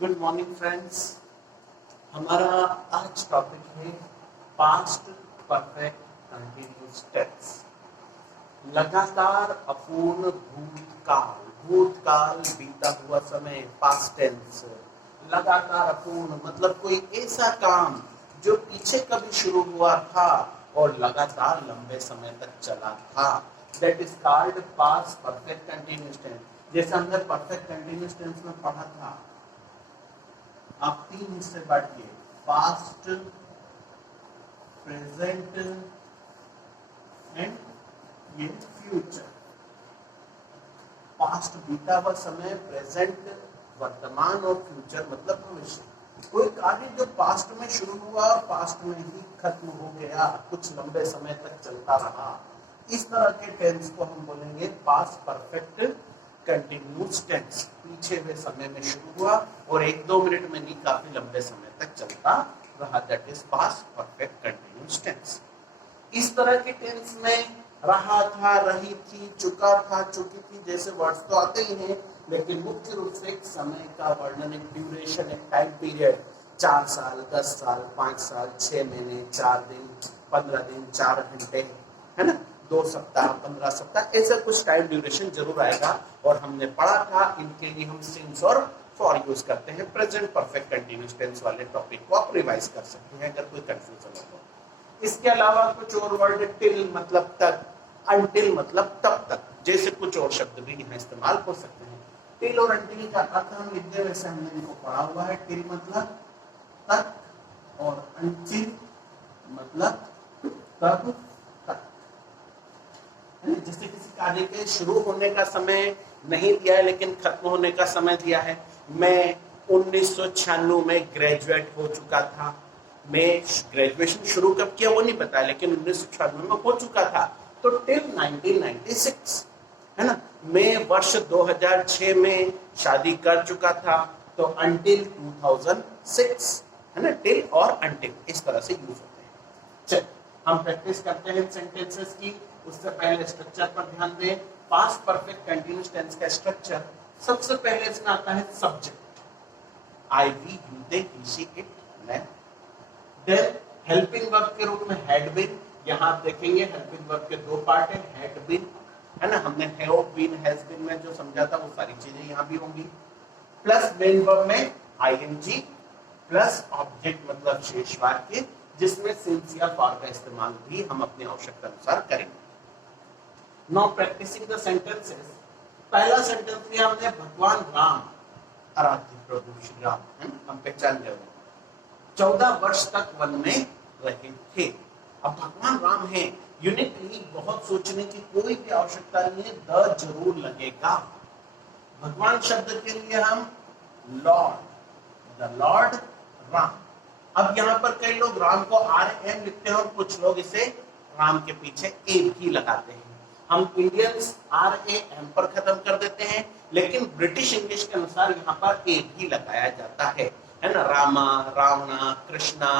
Good morning friends. हमारा आज topic है पास्ट परफेक्ट कंटिन्यूअस टेंस। लगातार अपूर्ण भूतकाल, भूतकाल बीता हुआ समय, पास्ट टेंस। लगातार अपूर्ण मतलब कोई ऐसा काम जो पीछे कभी शुरू हुआ था और लगातार लंबे समय तक चला था, that is called past perfect continuous tense. जैसे हमने परफेक्ट कंटिन्यूअस टेंस में पढ़ा था, आप तीन हिस्से बांटिए, पास्ट, प्रेजेंट एंड ये फ्यूचर। पास्ट बीता हुआ समय, प्रेजेंट वर्तमान और फ्यूचर मतलब भविष्य। कोई कार्य जो पास्ट में शुरू हुआ और पास्ट में ही खत्म हो गया, कुछ लंबे समय तक चलता रहा, इस तरह के टेंस को हम बोलेंगे पास्ट परफेक्ट कंटिन्यूअस टेंस। पीछे हुए समय में शुरू हुआ और 1-2 मिनट में नहीं, काफी लंबे समय तक चलता रहा, that is past perfect continuous tense. इस तरह के टेंस में रहा था, रही थी, चुका था, चुकी थी जैसे वर्ड्स तो आते ही हैं, लेकिन मुख्य रूप से एक समय का वर्णन, एक ड्यूरेशन, एक टाइम पीरियड, 4 साल, 10 साल, 5 साल, 6 महीने, 4 दिन, 15 दिन, 4 घंटे, है ना, 2 सप्ताह, 15 सप्ताह, ऐसा कुछ टाइम ड्यूरेशन जरूर आएगा। और हमने पढ़ा था, इनके लिए हम सिंस और फॉर यूज करते हैं। प्रेजेंट परफेक्ट कंटिन्यूअस टेंस वाले टॉपिक को आप रिवाइज कर सकते हैं अगर कोई कंफ्यूजन हो तो। इसके अलावा कुछ और वर्ड, टिल मतलब तक, अनटिल मतलब तब तक, जैसे कुछ और शब्द भी यहाँ इस्तेमाल हो सकते हैं। टिल और अनटिल का अर्थ हम लिखते वैसे हमने इनको पढ़ा हुआ है। टिल मतलब तक और अनटिल मतलब तब तक। जैसे किसी कार्य के शुरू होने का समय नहीं दिया है लेकिन खत्म होने का समय दिया है। मैं 1996 में ग्रेजुएट हो चुका था। मैं ग्रेजुएशन शुरू कब किया वो नहीं पता, लेकिन 1996 में हो चुका था, तो टिल 1996, है ना। मैं वर्ष 2006 में शादी कर चुका था, तो अंटिल 2006, है ना। टिल और अंटिल इस तरह से यूज होते हैं। चल हम प्रैक्टिस करते हैं सेंटेंसेस की। उससे पहले स्ट्रक्चर पर ध्यान दें। पास्ट परफेक्ट कंटीन्यूअस टेंस का स्ट्रक्चर, सबसे पहले इसमें आता है subject, I, we, you, they, he, she, it, मैं। देन हेल्पिंग वर्ब के रूप में हैड बीन। यहां आप देखेंगे हेल्पिंग वर्ब के 2 पार्ट है, हैड बीन, है ना। हमने हैव बीन, हैज बीन में जो समझा था वो सारी चीजें यहां भी होंगी। प्लस मेन वर्ब में आईएनजी, प्लस ऑब्जेक्ट मतलब शेष वाक्य, जिसमें सिंस या फॉर का इस्तेमाल भी हम अपनी आवश्यकता अनुसार करेंगे। Now practising the sentences. पहला सेंटेंस लिया हमने, भगवान राम, आराध्य प्रभु श्री राम, हम पहचान गए, 14 वर्ष तक वन में रहे थे। अब भगवान राम है, यूनिकली बहुत सोचने की कोई भी आवश्यकता नहीं है, द जरूर लगेगा। भगवान शब्द के लिए हम लॉर्ड, द लॉर्ड राम। अब यहाँ पर कई लोग राम को RM लिखते हैं और कुछ लोग इसे राम के पीछे ए भी लगाते हैं। हम इंडियंस RAM पर खत्म कर देते हैं, लेकिन ब्रिटिश इंग्लिश के अनुसार यहाँ पर ए भी लगाया जाता है ना। रामा, रावणा, कृष्णा,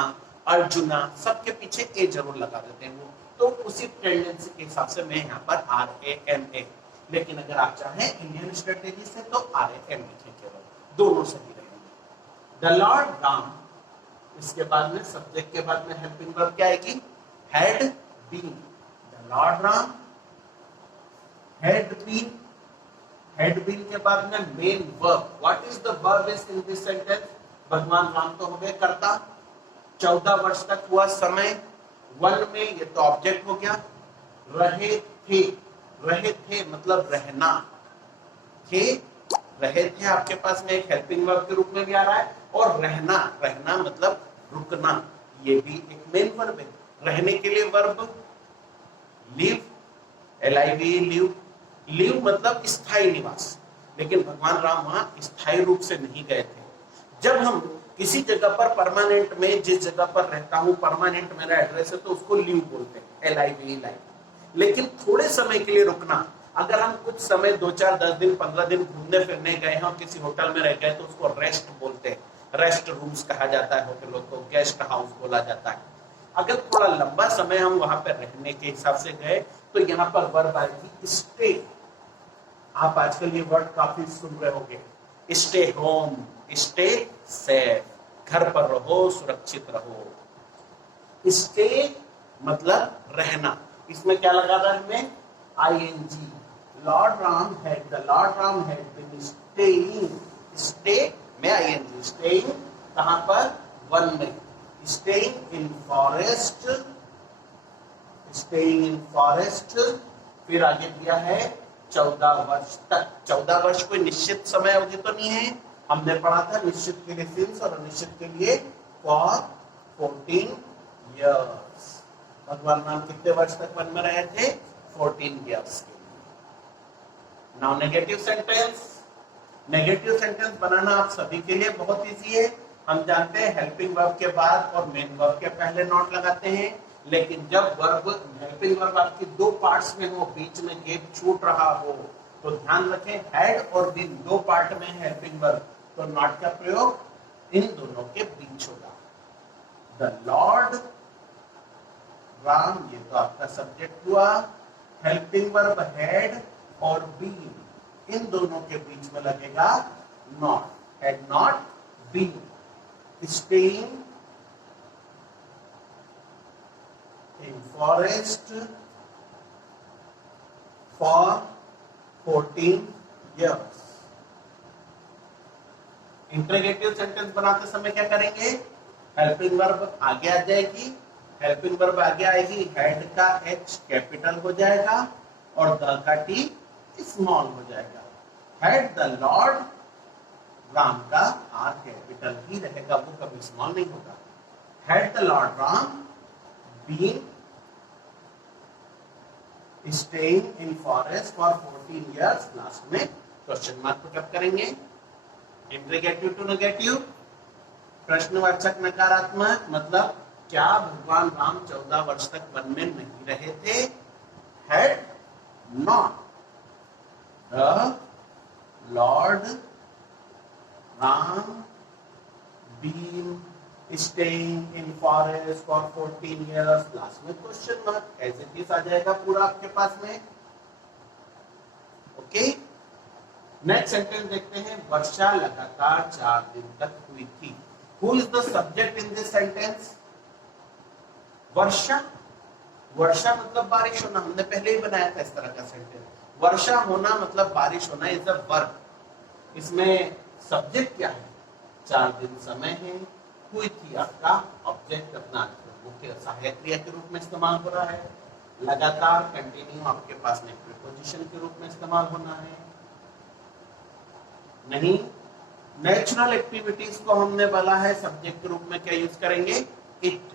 अर्जुना, सबके पीछे ए जरूर लगा देते हैं वो, तो उसी टेंडेंसी के हिसाब से मैं यहाँ पर RAMA। लेकिन अगर आप चाहें इंडियन स्ट्रेटेजी से तो RAM लिखें, केवल दोनों सही रहेंगे। द लॉर्ड राम, इसके बाद में सब्जेक्ट के बाद में हेल्पिंग वर्ब क्या आएगी, had been. The lord Ram had been, had been के बाद में main verb, what is the verb is in this sentence, भगवान राम तो हो गए कर्ता, 14 वर्ष तक हुआ समय, वन में ये तो ऑब्जेक्ट हो गया, रहे थे, रहे थे मतलब रहना, थे, रहे थे आपके पास में एक हेल्पिंग वर्ब के रूप में भी आ रहा है, और रहना, रहना मतलब रुकना, ये भी एक मेन वर्ब है। रहने के लिए verb live, LIV, live, live मतलब स्थायी निवास, लेकिन भगवान राम वहां स्थायी रूप से नहीं गए थे। जब हम किसी जगह पर परमानेंट में, जिस जगह पर रहता हूं परमानेंट मेरा एड्रेस है, तो उसको लीव बोलते हैं, LIV, लाइव। लेकिन थोड़े समय के लिए रुकना, अगर हम कुछ समय 2, 4, 10 दिन, 15 दिन घूमने फिरने गए हैं और किसी होटल में रह गए, तो उसको रेस्ट बोलते हैं, रेस्ट रूम्स कहा जाता है होटलों को, गेस्ट हाउस बोला जाता है। अगर थोड़ा लंबा समय हम वहां पर रहने के हिसाब से गए, तो यहाँ पर वर्ब आएगी स्टे। आप आजकल ये वर्ड काफी सुन रहे होंगे, स्टे होम, स्टे सेफ, घर पर रहो, सुरक्षित रहो। स्टे मतलब रहना, इसमें क्या लगा था हमें, ING. Lord Ram had been staying, stay में आईएनजी, स्टेइंग कहां पर, वन में, staying in forest, staying in forest. फिर आगे दिया है 14 वर्ष तक। 14 वर्ष कोई निश्चित समय अवधि तो नहीं है, हमने पढ़ा था निश्चित के लिए सिंस और अनिश्चित के लिए फॉर 14 इयर्स। भगवान राम कितने वर्ष तक वन में रहे थे, 14 इयर्स के लिए। Now negative sentence, negative sentence बनाना आप सभी के लिए बहुत इजी है। हम जानते हैं हेल्पिंग वर्ब के बाद और मेन वर्ब के पहले नॉट लगाते हैं, लेकिन जब वर्ब, हेल्पिंग वर्ब आपकी दो पार्ट्स में हो, बीच में गैप छूट रहा हो, तो ध्यान रखें हैड और बीन दो पार्ट में है हेल्पिंग वर्ब, तो नॉट का प्रयोग इन दोनों के बीच होगा। द लॉर्ड राम, ये तो आपका सब्जेक्ट हुआ। हेल्पिंग वर्ब हैड और बीन, इन दोनों के बीच में लगेगा not, had not been staying in forest for 14 years। Interrogative sentence बनाते समय क्या करेंगे, हेल्पिंग वर्ब आगे आ जाएगी, हेल्पिंग वर्ब आगे आएगी, हेड का एच कैपिटल हो जाएगा और द का टी स्मॉल हो जाएगा। हेड द लॉर्ड, राम का आर कैपिटल ही रहेगा, वो कभी स्मॉल नहीं होगा। Had the lord Ram been staying in forest for 14 years, last में क्वेश्चन मार्क कब करेंगे, इंट्रोगेटिव टू नेगेटिव, प्रश्नवाचक नकारात्मक, मतलब क्या भगवान राम 14 वर्ष तक वन में नहीं रहे थे, had not the lord Ram been staying in forest for 14 years, last में question mark, as it is आ जाएगा पूरा आपके पास में। ओके, नेक्स्ट सेंटेंस देखते हैं, वर्षा लगातार 4 दिन तक हुई थी। Who is the subject in this sentence, वर्षा। वर्षा मतलब बारिश होना, हमने पहले ही बनाया था इस तरह का सेंटेंस। वर्षा होना मतलब बारिश होना इज अ वर्ब। इसमें सब्जेक्ट क्या है, 4 दिन समय है, हुई थी आपका ऑब्जेक्ट, अपना मुख्य सहायक क्रिया के रूप में इस्तेमाल हो रहा है। लगातार कंटिन्यू आपके पास में प्रीपोजिशन के रूप में इस्तेमाल होना है। नहीं, नेचुरल एक्टिविटीज को हमने बोला है सब्जेक्ट के रूप में क्या यूज करेंगे, इट।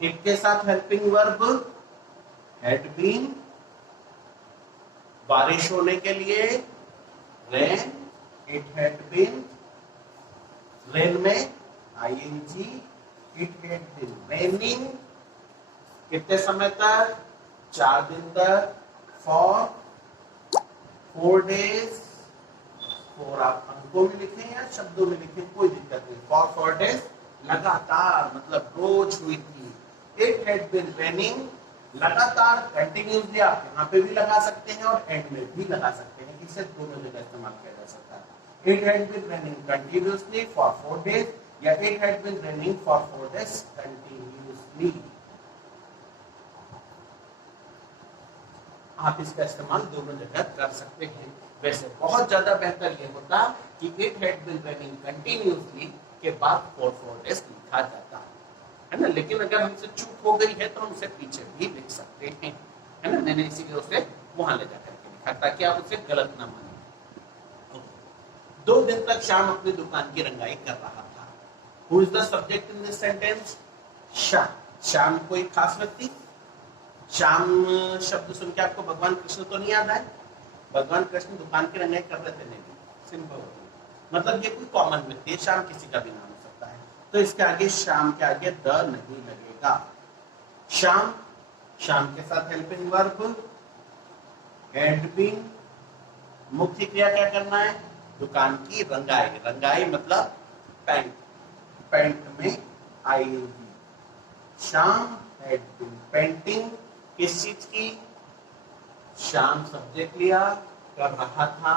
इट के साथ हेल्पिंग वर्ब हैड बीन, बारिश होने के लिए rain, it had been, rain में I N G, it had been raining, कितने समय तक, 4 दिन तक, फॉर 4 डेज, 4 आप अंकों में लिखें या शब्दों में लिखें कोई दिक्कत नहीं, फॉर 4 डेज, लगातार मतलब रोज हुई थी। इट हैड बीन रेनिंग, लगातार कंटिन्यूसली आप यहाँ पे भी लगा सकते हैं और एंड में भी लगा सकते हैं, इसे दोनों जगह इस्तेमाल किया जा सकता है। It had been raining continuously for 4 days या it had been raining for 4 days continuously. आप इसका इस्तेमाल दोनों जगह कर सकते हैं। वैसे बहुत ज्यादा बेहतर ये होता कि it had been raining continuously के बाद 4 डेज लिखा जाता है ना, लेकिन अगर हमसे चूक हो गई है तो हम उसे पीछे भी लिख सकते हैं, है ना। मैंने इसीलिए उसे वहां ले जाकर के लिखा ताकि आप उसे गलत ना माने। 2 दिन तक श्याम अपनी दुकान की रंगाई कर रहा था। Who is the subject in this sentence? Shyam. Shyam कोई खास व्यक्ति, श्याम शब्द सुन के आपको भगवान कृष्ण तो नहीं याद आए, भगवान कृष्ण दुकान की रंगाई कर रहे थे, नहीं, सिंपल, मतलब ये कोई कॉमन व्यक्ति है, श्याम किसी का भी नाम हो सकता है, तो इसके आगे श्याम के आगे द नहीं लगेगा। श्याम, श्याम के साथ हेल्पिंग वर्ब हैड बीन, मुख्य क्रिया क्या करना है, दुकान की रंगाई, रंगाई मतलब पेंट, पेंट में ING. Shyam had been painting, किस चीज की, श्याम सब्जेक्ट लिया, कर रहा था,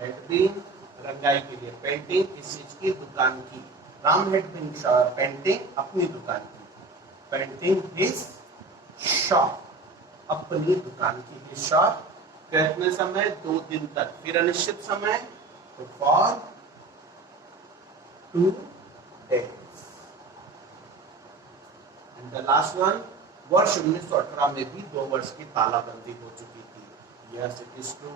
हैड बीन रंगाई के लिए, पेंटिंग इस चीज की दुकान की। राम हैड बीन पेंटिंग अपनी दुकान की, पेंटिंग हिज शॉप अपनी दुकान की, हिज शॉप कितने समय 2 दिन तक, फिर अनिश्चित समय तो for 2 days। And the last one, वर्ष 1918 में भी 2 वर्ष की तालाबंदी हो चुकी थी। Yes it is true.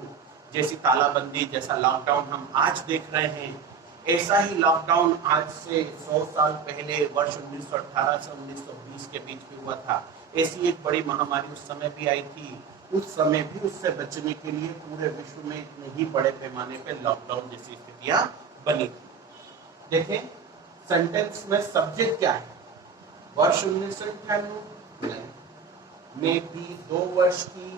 जैसी तालाबंदी, जैसा लॉकडाउन हम आज देख रहे हैं, ऐसा ही लॉकडाउन आज से 100 साल पहले वर्ष 1918 से 1920 के बीच में हुआ था। ऐसी एक बड़ी महामारी उस समय भी आई थी। उस समय भी उससे बचने के लिए पूरे विश्व में इतने ही बड़े पैमाने पे लॉकडाउन जैसी स्थितियां बनी थी। देखें सेंटेंस में सब्जेक्ट क्या है, वर्ष 1998 में भी 2 वर्ष की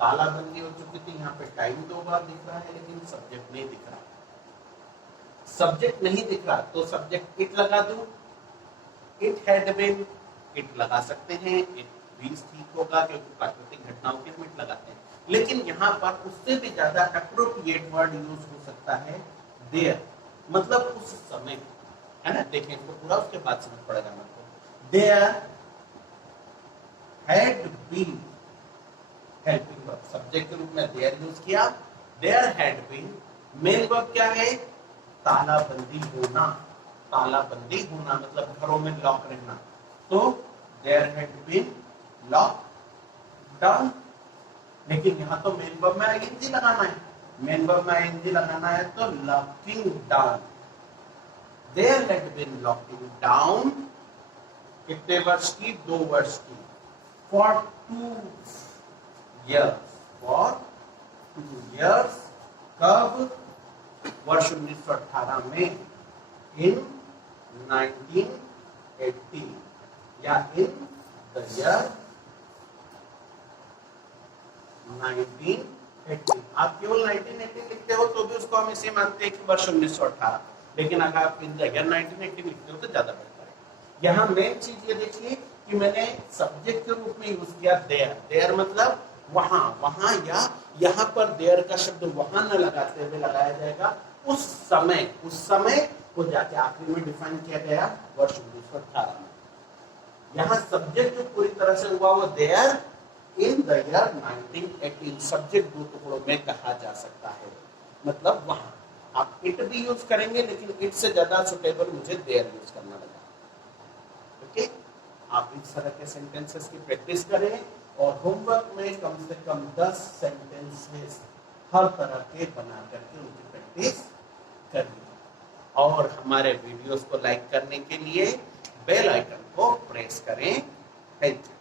तालाबंदी हो चुकी थी। यहाँ पे टाइम 2 बार दिख रहा है लेकिन सब्जेक्ट नहीं दिख रहा। सब्जेक्ट नहीं दिख रहा तो सब्जेक्ट इट लगा दूं, इट हैड बीन, इट लगा सकते हैं, इट भी ठीक होगा क्योंकि प्राकृतिक घटनाओं के हम इट लगाते हैं। लेकिन यहाँ पर उससे भी ज्यादा एप्रोप्रिएट वर्ड यूज हो सकता है देयर, मतलब उस समय, है ना। देखें इसको पूरा, उसके बाद समझ पड़ेगा मेरे को। There had been helping verb, subject के रूप में देयर यूज किया। There had been, main verb क्या है, तालाबंदी होना। तालाबंदी होना मतलब घरों में लॉक रहना। तो there had been lockdown. लेकिन यहां तो मेन वर्ब में आईएनजी लगाना है, मेन वर्ब में आईएनजी लगाना है तो locking down. There had been locking down, कितने वर्ष की, 2 वर्ष की, फॉर 2 years, फॉर 2 years। कब, वर्ष 1918 में, इन 1980 या इन द ईयर 1980। आप केवल 1980 लिखते हो तो भी उसको हम इसे मानते हैं कि वर्ष 1918, लेकिन अगर आप इन द ईयर 1980 लिखते हो तो ज्यादा बेहतर है। यहाँ मेन चीज ये देखिए कि मैंने सब्जेक्ट के रूप में यूज किया देयर। देयर मतलब वहां, वहां या यहाँ पर देयर का शब्द वहां न लगाते हुए लगाया जाएगा उस समय। उस समय को जाके आखिरी में डिफाइन किया गया वर्ष 1918 में। यहाँ सब्जेक्ट जो पूरी तरह से हुआ वो there in the year 1918, subject 2 टुकड़ों में कहा जा सकता है, मतलब वहां। आप इट भी यूज करेंगे लेकिन इट से ज्यादा सुटेबल मुझे देयर यूज करना लगा। ओके, आप इस तरह के सेंटेंसेस की प्रैक्टिस करें और होमवर्क में कम से कम 10 सेंटेंसेस हर तरह के बना करके उनकी प्रैक्टिस करिए। और हमारे वीडियोस को लाइक करने के लिए बेल आइकन को प्रेस करें। Thank you.